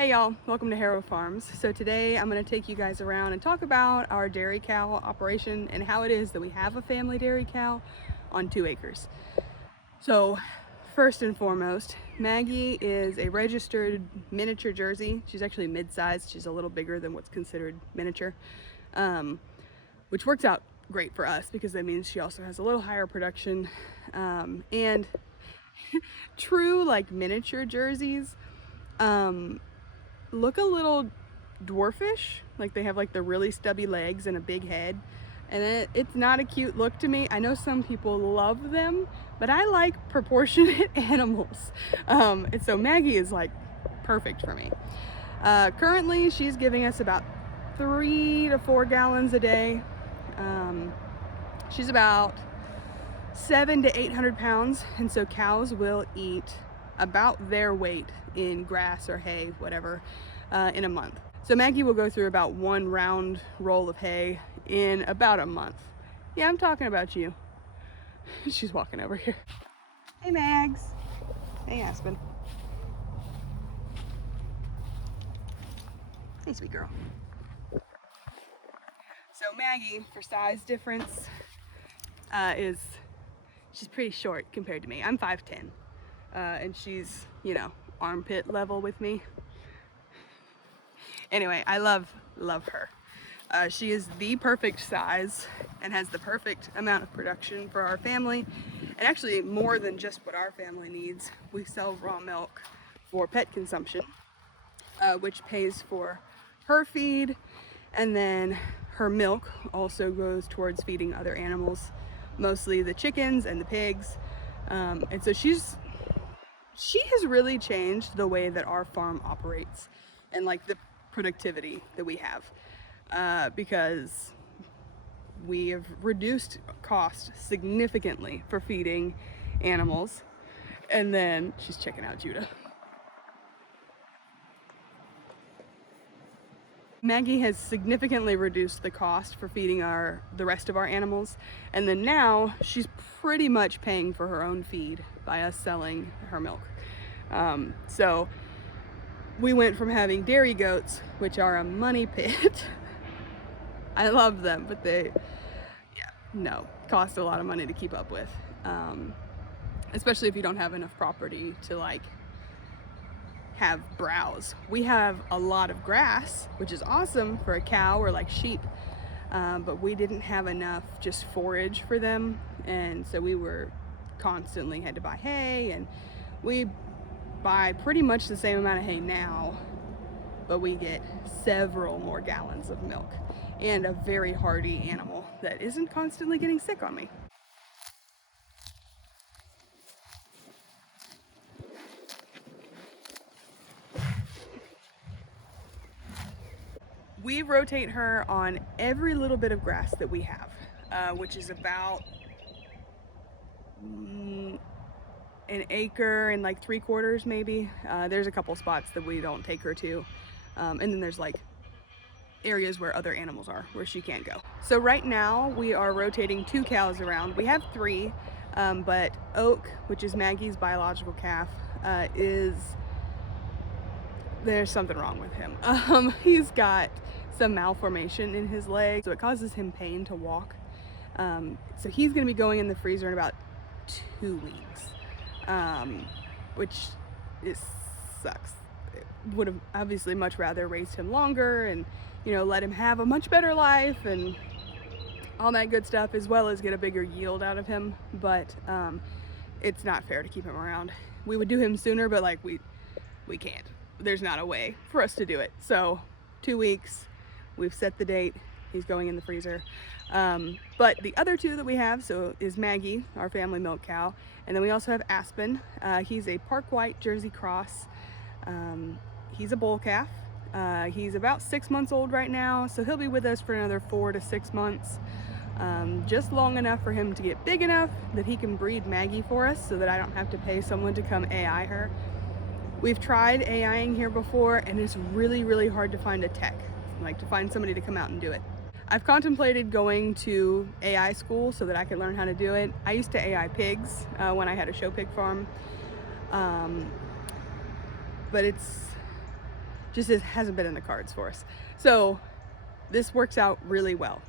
Hey y'all, welcome to Harrow Farms. So today I'm going to take you guys around and talk about our dairy cow operation and how it is that we have a family dairy cow on 2 acres. So first and foremost, Maggie is a registered miniature Jersey. She's actually mid-sized. She's a little bigger than what's considered miniature, which works out great for us because that means she also has a little higher production. And true like miniature Jerseys look a little dwarfish, like they have like the really stubby legs and a big head, and it's not a cute look to me. I know some people love them, but I like proportionate animals, and so Maggie is like perfect for me. Currently she's giving us about 3 to 4 gallons a day. She's about 700 to 800 pounds, and so cows will eat about their weight in grass or hay, whatever, in a month. So Maggie will go through about 1 round roll of hay in about a month. Yeah, I'm talking about you. She's walking over here. Hey Mags. Hey Aspen. Hey sweet girl. So Maggie, for size difference, she's pretty short compared to me. I'm 5'10". And she's, you know, armpit level with me. Anyway, I love her. She is the perfect size and has the perfect amount of production for our family, and actually more than just what our family needs. We sell raw milk for pet consumption, which pays for her feed, and then her milk also goes towards feeding other animals, mostly the chickens and the pigs. And so she has really changed the way that our farm operates and like the productivity that we have, because we have reduced cost significantly for feeding animals. And then she's checking out Judah. Maggie has significantly reduced the cost for feeding the rest of our animals, and then now she's pretty much paying for her own feed by us selling her milk. So we went from having dairy goats, which are a money pit. I love them, but they, cost a lot of money to keep up with, especially if you don't have enough property to like have browse. We have a lot of grass, which is awesome for a cow or like sheep, but we didn't have enough just forage for them, and so we were constantly had to buy hay, and we buy pretty much the same amount of hay now, but we get several more gallons of milk and a very hardy animal that isn't constantly getting sick on me. We rotate her on every little bit of grass that we have, which is about an acre and like 3/4 maybe. There's a couple spots that we don't take her to, and then there's like areas where other animals are where she can't go. So right now we are rotating 2 cows around. We have 3, but Oak, which is Maggie's biological calf, there's something wrong with him. He's got some malformation in his leg, so it causes him pain to walk. So he's gonna be going in the freezer in about 2 weeks, which sucks. Would have obviously much rather raised him longer and, you know, let him have a much better life and all that good stuff, as well as get a bigger yield out of him, but it's not fair to keep him around. We would do him sooner, but like we can't. There's not a way for us to do it. So 2 weeks, we've set the date, he's going in the freezer. But the other 2 that we have is Maggie, our family milk cow, and then we also have Aspen. He's a Park White Jersey cross. He's a bull calf. He's about 6 months old right now, so he'll be with us for another 4 to 6 months, just long enough for him to get big enough that he can breed Maggie for us so that I don't have to pay someone to come AI her. We've tried AIing here before, and it's really, really hard to find a tech, like to find somebody to come out and do it. I've contemplated going to AI school so that I could learn how to do it. I used to AI pigs when I had a show pig farm, but it's just hasn't been in the cards for us. So this works out really well.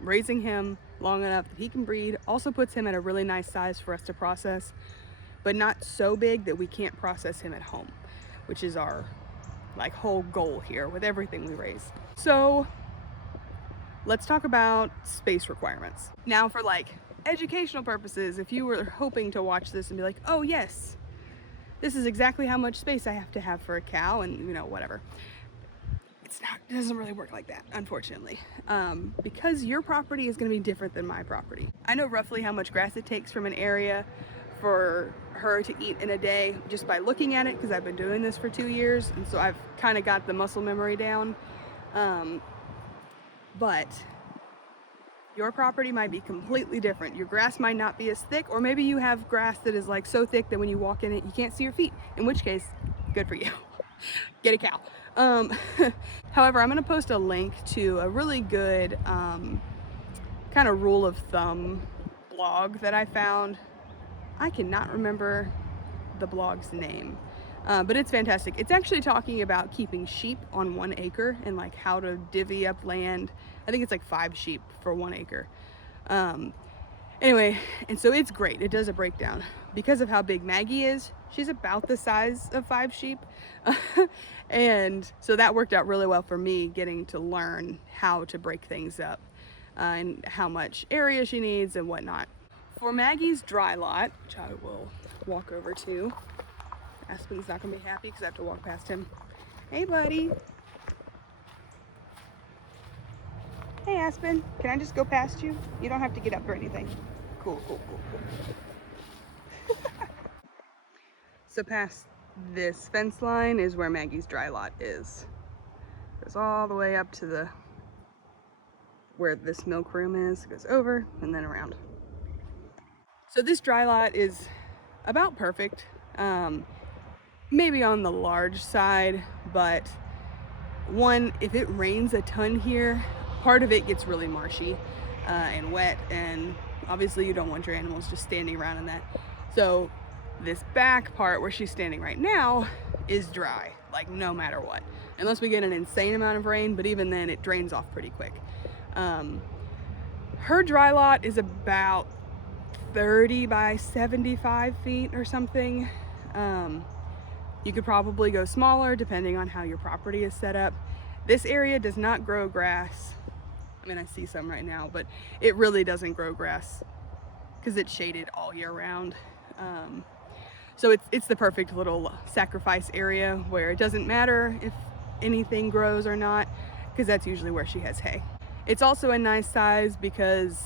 Raising him long enough that he can breed also puts him at a really nice size for us to process, but not so big that we can't process him at home, which is our like whole goal here with everything we raise. So let's talk about space requirements. Now for like educational purposes, if you were hoping to watch this and be like, oh yes, this is exactly how much space I have to have for a cow and you know, whatever. It doesn't really work like that, unfortunately, because your property is going to be different than my property. I know roughly how much grass it takes from an area for her to eat in a day just by looking at it, because I've been doing this for 2 years, and so I've kind of got the muscle memory down. But your property might be completely different. Your grass might not be as thick, or maybe you have grass that is like so thick that when you walk in it, you can't see your feet, in which case, good for you. Get a cow. However, I'm going to post a link to a really good kind of rule of thumb blog that I found. I cannot remember the blog's name, but it's fantastic. It's actually talking about keeping sheep on 1 acre and like how to divvy up land. I think it's like 5 sheep for 1 acre. Anyway, and so it's great. It does a breakdown. Because of how big Maggie is, she's about the size of 5 sheep. And so that worked out really well for me, getting to learn how to break things up and how much area she needs and whatnot. For Maggie's Dry Lot, which I will walk over to, Aspen's not gonna be happy because I have to walk past him. Hey buddy. Hey Aspen, can I just go past you? You don't have to get up or anything. Cool. So past this fence line is where Maggie's Dry Lot is. Goes all the way up to where this milk room is. It goes over and then around. So this dry lot is about perfect. Maybe on the large side, but one, if it rains a ton here, part of it gets really marshy and wet, and obviously you don't want your animals just standing around in that. So this back part where she's standing right now is dry, like no matter what, unless we get an insane amount of rain, but even then it drains off pretty quick. Her dry lot is about 30 by 75 feet or something. You could probably go smaller depending on how your property is set up. This area does not grow grass. I mean, I see some right now, but it really doesn't grow grass because it's shaded all year round. So it's the perfect little sacrifice area where it doesn't matter if anything grows or not, because that's usually where she has hay. It's also a nice size because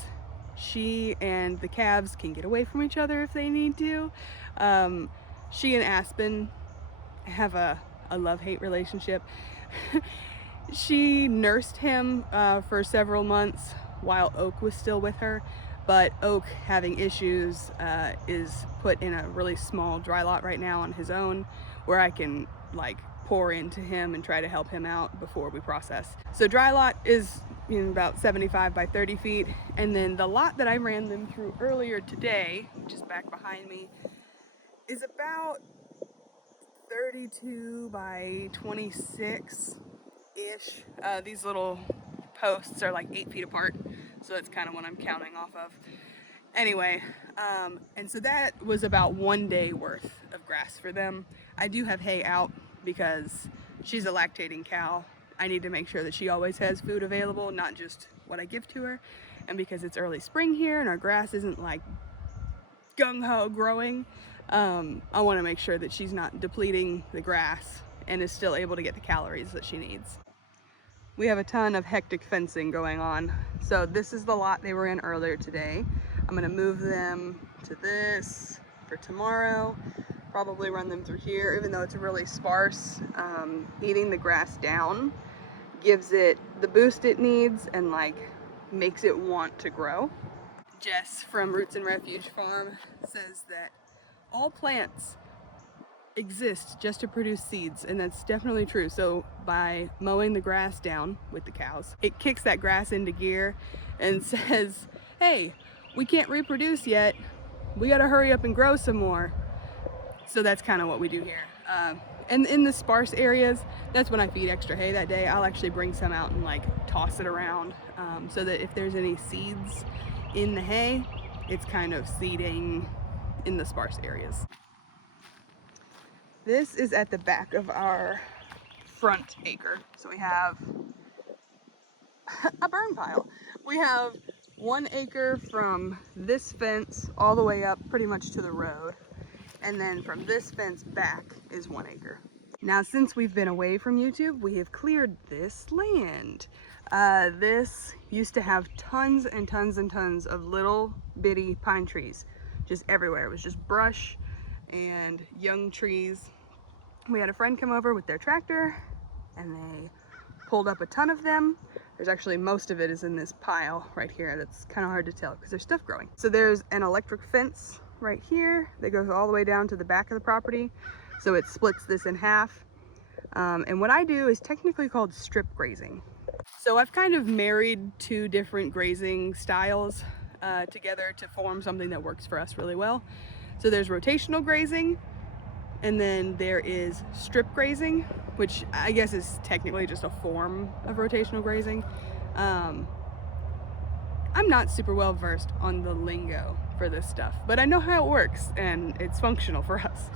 she and the calves can get away from each other if they need to. She and Aspen have a love-hate relationship. She nursed him for several months while Oak was still with her, but Oak, having issues, is put in a really small dry lot right now on his own, where I can like pour into him and try to help him out before we process. So dry lot is about 75 by 30 feet, and then the lot that I ran them through earlier today, which is back behind me, is about 32 by 26 ish. These little posts are like 8 feet apart, so that's kind of what I'm counting off of. Anyway, and so that was about 1 day worth of grass for them. I do have hay out because she's a lactating cow. I need to make sure that she always has food available, not just what I give to her. And because it's early spring here and our grass isn't like gung-ho growing, I want to make sure that she's not depleting the grass and is still able to get the calories that she needs. We have a ton of hectic fencing going on. So this is the lot they were in earlier today. I'm gonna move them to this for tomorrow. Probably run them through here, even though it's really sparse. Eating the grass down gives it the boost it needs and like makes it want to grow. Jess from Roots and Refuge Farm says that all plants exist just to produce seeds, and that's definitely true. So by mowing the grass down with the cows, it kicks that grass into gear and says, hey, we can't reproduce yet, we gotta hurry up and grow some more. So that's kind of what we do here. And in the sparse areas, that's when I feed extra hay that day. I'll actually bring some out and like toss it around so that if there's any seeds in the hay, it's kind of seeding in the sparse areas. This is at the back of our front acre. So we have a burn pile. We have 1 acre from this fence all the way up pretty much to the road. And then from this fence back is 1 acre. Now, since we've been away from YouTube, we have cleared this land. This used to have tons and tons and tons of little bitty pine trees just everywhere. It was just brush and young trees. We had a friend come over with their tractor and they pulled up a ton of them. There's actually, most of it is in this pile right here. That's kind of hard to tell because there's stuff growing. So there's an electric fence right here that goes all the way down to the back of the property. So it splits this in half. And what I do is technically called strip grazing. So I've kind of married 2 different grazing styles together to form something that works for us really well. So there's rotational grazing, and then there is strip grazing, which I guess is technically just a form of rotational grazing. I'm not super well versed on the lingo for this stuff, but I know how it works and it's functional for us.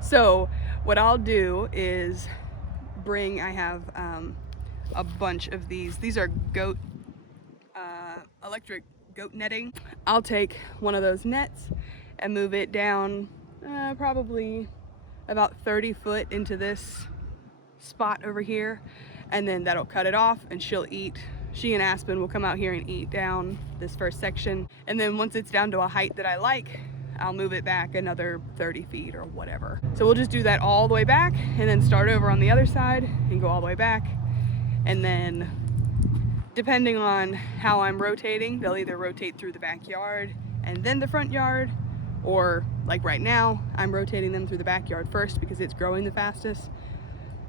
So what I'll do is I have a bunch of these. These are electric goat netting. I'll take one of those nets and move it down probably about 30 foot into this spot over here, and then that'll cut it off and she'll eat. She and Aspen will come out here and eat down this first section, and then once it's down to a height that I like, I'll move it back another 30 feet or whatever. So we'll just do that all the way back and then start over on the other side and go all the way back. And then depending on how I'm rotating, they'll either rotate through the backyard and then the front yard, or like right now, I'm rotating them through the backyard first because it's growing the fastest.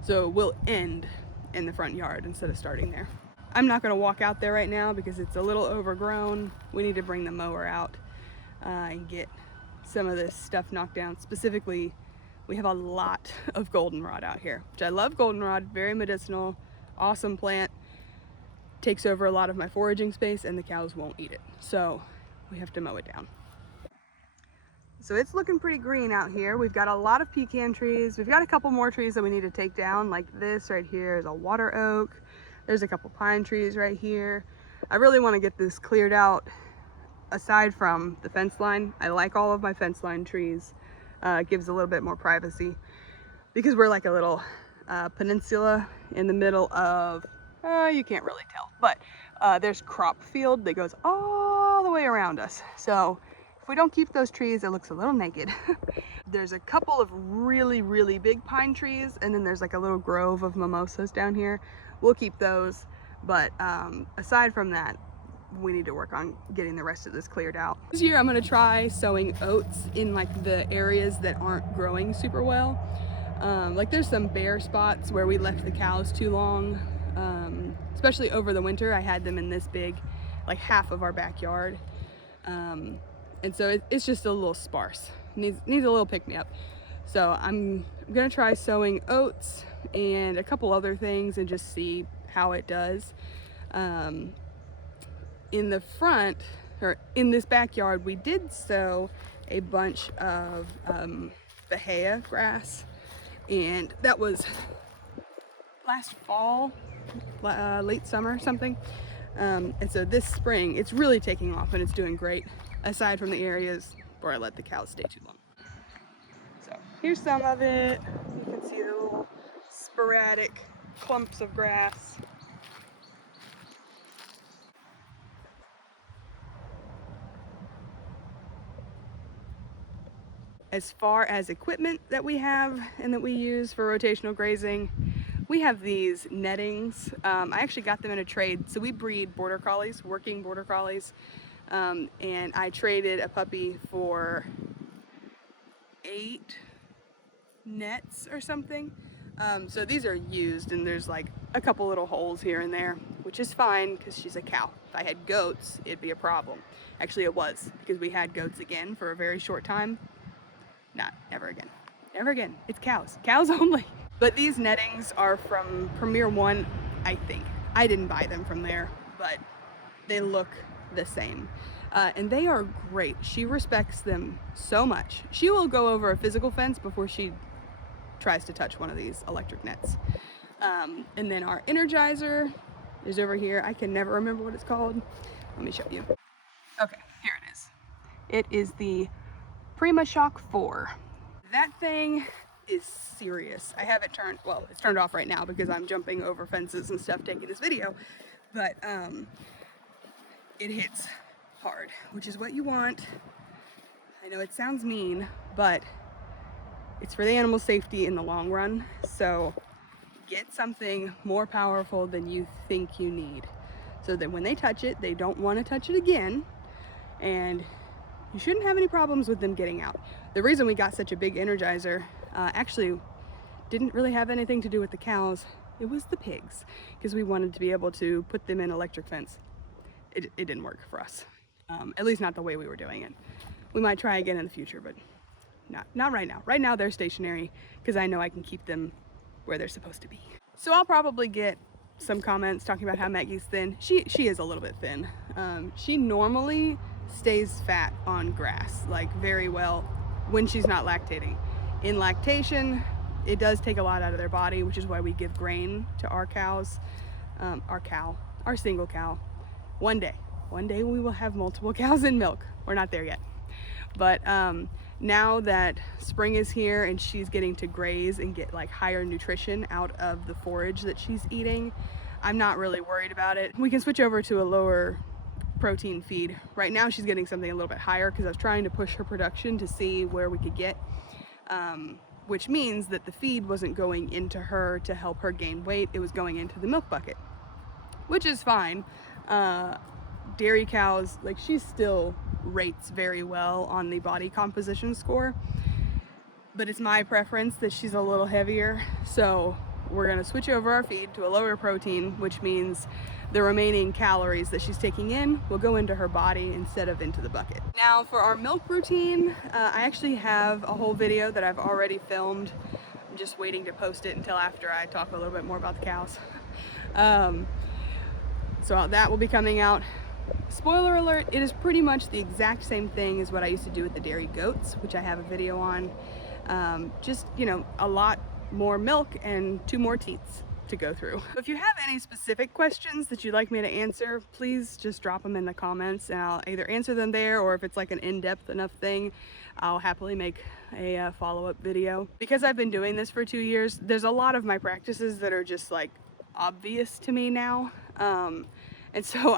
So we'll end in the front yard instead of starting there. I'm not gonna walk out there right now because it's a little overgrown. We need to bring the mower out and get some of this stuff knocked down. Specifically, we have a lot of goldenrod out here, which I love. Goldenrod, very medicinal, awesome plant. Takes over a lot of my foraging space and the cows won't eat it. So we have to mow it down. So it's looking pretty green out here. We've got a lot of pecan trees. We've got a couple more trees that we need to take down, like this right here is a water oak. There's a couple pine trees right here. I really want to get this cleared out. Aside from the fence line, I like all of my fence line trees. It gives a little bit more privacy because we're like a little peninsula in the middle of, you can't really tell, but there's crop field that goes all the way around us. So if we don't keep those trees, it looks a little naked. There's a couple of really, really big pine trees, and then there's like a little grove of mimosas down here. We'll keep those, but aside from that, we need to work on getting the rest of this cleared out. This year I'm gonna try sowing oats in like the areas that aren't growing super well. Like there's some bare spots where we left the cows too long, especially over the winter. I had them in this big, like half of our backyard. And so it's just a little sparse. Needs a little pick-me-up. So I'm gonna try sowing oats and a couple other things and just see how it does. In the front, or in this backyard, we did sow a bunch of bahia grass, and that was last fall, late summer something. And so this spring, it's really taking off and it's doing great, aside from the areas where I let the cows stay too long. So here's some of it. You can see the little sporadic clumps of grass. As far as equipment that we have and that we use for rotational grazing, we have these nettings. I actually got them in a trade. So we breed border collies, working border collies, and I traded a puppy for 8 nets or something. So these are used, and there's like a couple little holes here and there, which is fine because she's a cow. If I had goats, it'd be a problem. Actually, it was, because we had goats again for a very short time. Not ever again. Never again. It's cows. Cows only. But these nettings are from Premier One, I think. I didn't buy them from there, but they look the same. And they are great. She respects them so much. She will go over a physical fence before she tries to touch one of these electric nets. And then our Energizer is over here. I can never remember what it's called. Let me show you. Okay, here it is. It is the Prima Shock 4. That thing is serious. I have it turned, well, it's turned off right now because I'm jumping over fences and stuff taking this video, but it hits hard, which is what you want. I know it sounds mean, but it's for the animal safety in the long run. So get something more powerful than you think you need, so that when they touch it, they don't want to touch it again, and you shouldn't have any problems with them getting out. The reason we got such a big Energizer actually didn't really have anything to do with the cows. It was the pigs, because we wanted to be able to put them in electric fence. It didn't work for us, at least not the way we were doing it. We might try again in the future, but not right now. Right now they're stationary because I know I can keep them where they're supposed to be. So I'll probably get some comments talking about how Maggie's thin. She is a little bit thin. She normally stays fat on grass, like very well, when she's not lactating. In lactation, it does take a lot out of their body, which is why we give grain to our cows, our single cow. One day we will have multiple cows in milk. We're not there yet. But now that spring is here and she's getting to graze and get like higher nutrition out of the forage that she's eating, I'm not really worried about it. We can switch over to a lower protein feed. Right now she's getting something a little bit higher because I was trying to push her production to see where we could get, which means that the feed wasn't going into her to help her gain weight. It was going into the milk bucket, which is fine. Dairy cows, like, she still rates very well on the body composition score, but it's my preference that she's a little heavier, so we're going to switch over our feed to a lower protein, which means the remaining calories that she's taking in will go into her body instead of into the bucket. Now for our milk routine, I actually have a whole video that I've already filmed. I'm just waiting to post it until after I talk a little bit more about the cows. So that will be coming out. Spoiler alert, it is pretty much the exact same thing as what I used to do with the dairy goats, which I have a video on. Just, you know, a lot more milk and 2 more teats to go through. If you have any specific questions that you'd like me to answer, please just drop them in the comments and I'll either answer them there, or if it's like an in-depth enough thing, I'll happily make a follow-up video. Because I've been doing this for 2 years, there's a lot of my practices that are just like obvious to me now. And so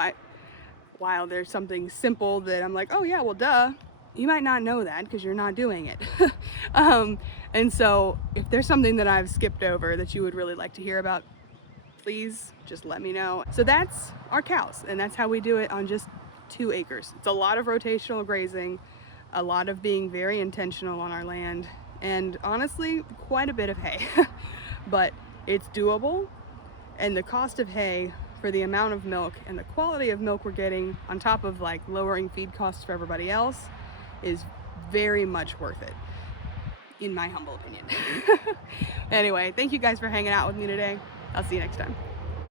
while there's something simple that I'm like, oh yeah, well duh, you might not know that because you're not doing it. And so if there's something that I've skipped over that you would really like to hear about, please just let me know. So that's our cows, and that's how we do it on just 2 acres. It's a lot of rotational grazing, a lot of being very intentional on our land, and honestly, quite a bit of hay. But it's doable, and the cost of hay for the amount of milk and the quality of milk we're getting, on top of like lowering feed costs for everybody else, is very much worth it, in my humble opinion. Anyway, thank you guys for hanging out with me today. I'll see you next time.